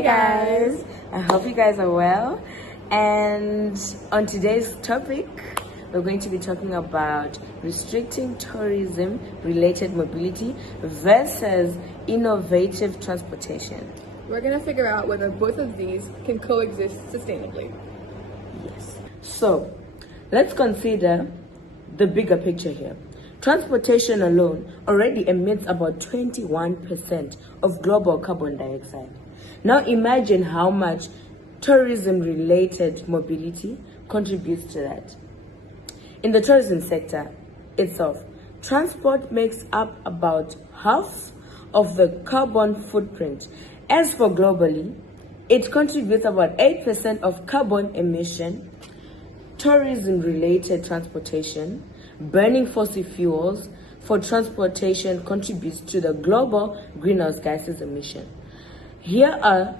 Hi guys, I hope you guys are well. And on today's topic, we're going to be talking about restricting tourism related mobility versus innovative transportation. We're going to figure out whether both of these can coexist sustainably. Yes. So, let's consider the bigger picture here. Transportation alone already emits about 21% of global carbon dioxide. Now imagine how much tourism-related mobility contributes to that. In the tourism sector itself, transport makes up about half of the carbon footprint. As for globally, it contributes about 8% of carbon emission. Tourism-related transportation, burning fossil fuels for transportation contributes to the global greenhouse gases emission. Here are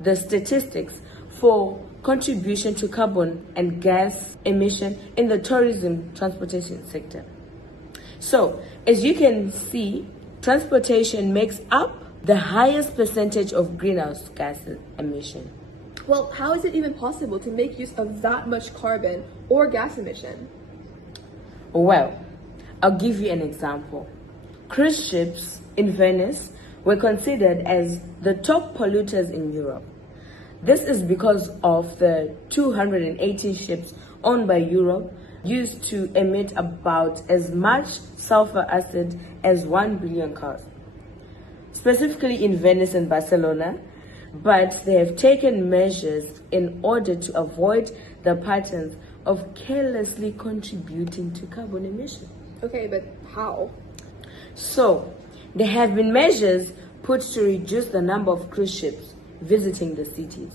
the statistics for contribution to carbon and gas emission in the tourism transportation sector. So, as you can see, transportation makes up the highest percentage of greenhouse gas emission. Well, how is it even possible to make use of that much carbon or gas emission? Well, I'll give you an example. Cruise ships in Venice were considered as the top polluters in Europe. This is because of the 218 ships owned by Europe used to emit about as much sulfur acid as 1 billion cars, specifically in Venice and Barcelona, but they have taken measures in order to avoid the patterns of carelessly contributing to carbon emission. Okay, but how? So, there have been measures put to reduce the number of cruise ships visiting the cities.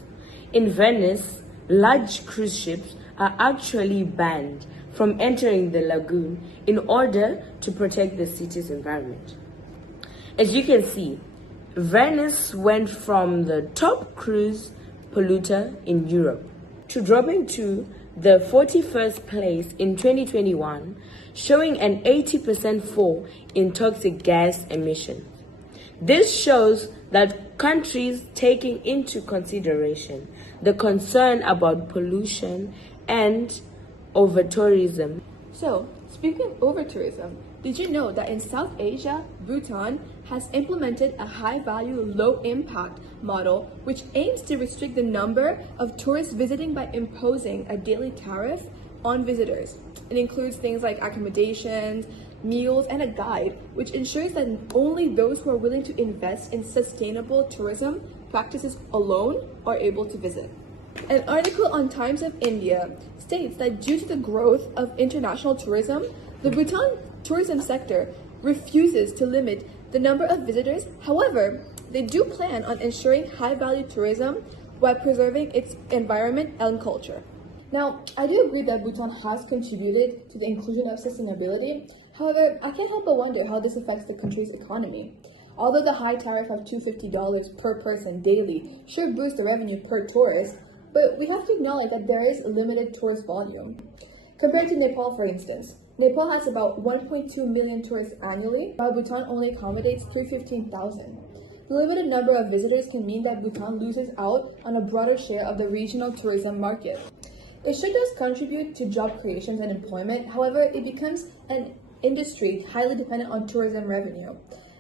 In Venice, large cruise ships are actually banned from entering the lagoon in order to protect the city's environment. As you can see, Venice went from the top cruise polluter in Europe to dropping to the 41st place in 2021, showing an 80% fall in toxic gas emissions. This shows that countries taking into consideration the concern about pollution and over-tourism. So, speaking of over-tourism, did you know that in South Asia, Bhutan has implemented a high-value, low-impact model which aims to restrict the number of tourists visiting by imposing a daily tariff on visitors. It includes things like accommodations, meals, and a guide, which ensures that only those who are willing to invest in sustainable tourism practices alone are able to visit. An article on Times of India states that due to the growth of international tourism, the Bhutan tourism sector refuses to limit the number of visitors. However, they do plan on ensuring high-value tourism while preserving its environment and culture. Now, I do agree that Bhutan has contributed to the inclusion of sustainability. However, I can't help but wonder how this affects the country's economy. Although the high tariff of $250 per person daily should boost the revenue per tourist, but we have to acknowledge that there is limited tourist volume. Compared to Nepal, for instance, Nepal has about 1.2 million tourists annually, while Bhutan only accommodates 315,000. The limited number of visitors can mean that Bhutan loses out on a broader share of the regional tourism market. It should thus contribute to job creations and employment. However, it becomes an industry highly dependent on tourism revenue.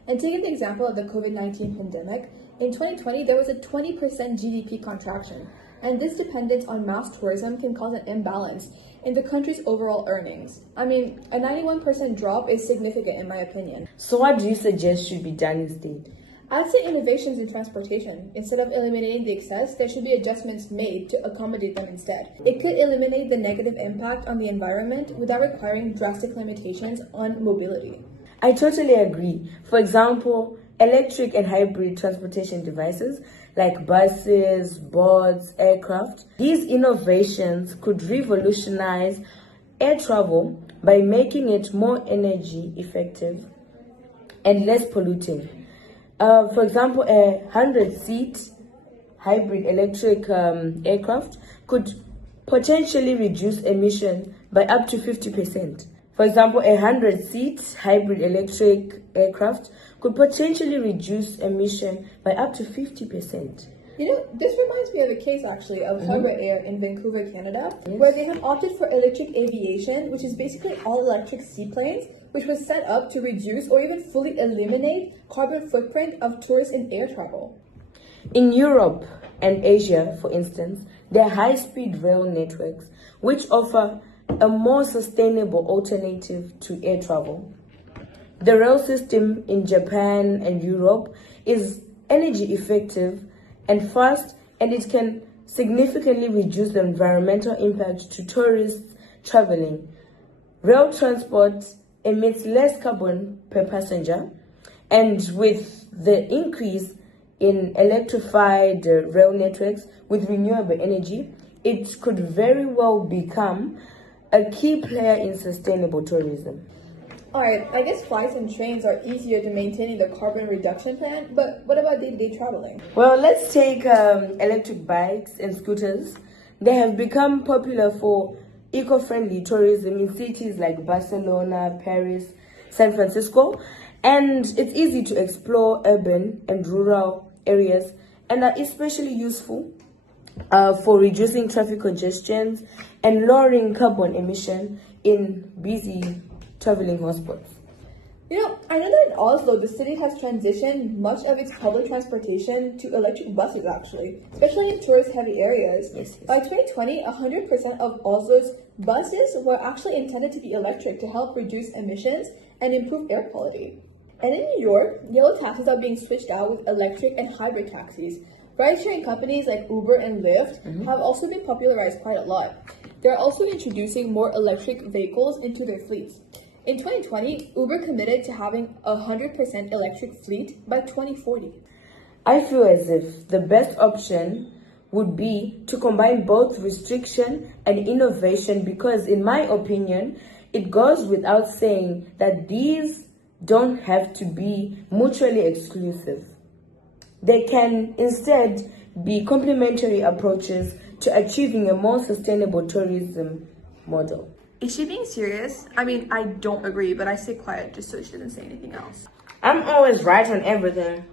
And taking the example of the COVID-19 pandemic, in 2020 there was a 20% GDP contraction, and this dependence on mass tourism can cause an imbalance in the country's overall earnings. I mean, a 91% drop is significant in my opinion. So what do you suggest should be done instead? I'd say innovations in transportation. Instead of eliminating the excess, there should be adjustments made to accommodate them instead. It could eliminate the negative impact on the environment without requiring drastic limitations on mobility. I totally agree. For example, electric and hybrid transportation devices like buses, boats, aircraft. These innovations could revolutionize air travel by making it more energy effective and less polluting. For example, a 100-seat hybrid electric aircraft could potentially reduce emission by up to 50%. For example, a 100-seat hybrid electric aircraft could potentially reduce emission by up to 50%. You know, this reminds me of a case actually of Harbour Air in Vancouver, Canada, where they have opted for electric aviation, which is basically all electric seaplanes, which was set up to reduce or even fully eliminate carbon footprint of tourists in air travel. In Europe and Asia, for instance, there are high-speed rail networks which offer a more sustainable alternative to air travel. The rail system in Japan and Europe is energy effective and fast, and it can significantly reduce the environmental impact to tourists traveling. Rail transport emits less carbon per passenger, and with the increase in electrified rail networks with renewable energy, it could very well become a key player in sustainable tourism. Alright, I guess flights and trains are easier to maintaining the carbon reduction plan, but what about day-to-day traveling? Well, let's take electric bikes and scooters. They have become popular for eco-friendly tourism in cities like Barcelona, Paris, San Francisco, and it's easy to explore urban and rural areas and are especially useful for reducing traffic congestions and lowering carbon emission in busy traveling hotspots. You know, I know that in Oslo, the city has transitioned much of its public transportation to electric buses, actually, especially in tourist-heavy areas. Yes. By 2020, 100% of Oslo's buses were actually intended to be electric to help reduce emissions and improve air quality. And in New York, yellow taxis are being switched out with electric and hybrid taxis. Ride-sharing companies like Uber and Lyft have also been popularized quite a lot. They're also introducing more electric vehicles into their fleets. In 2020, Uber committed to having a 100% electric fleet by 2040. I feel as if the best option would be to combine both restriction and innovation because, in my opinion, it goes without saying that these don't have to be mutually exclusive. They can instead be complementary approaches to achieving a more sustainable tourism model. Is she being serious? I mean, I don't agree, but I stay quiet just so she doesn't say anything else. I'm always right on everything.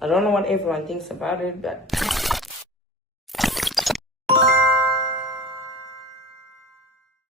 I don't know what everyone thinks about it, but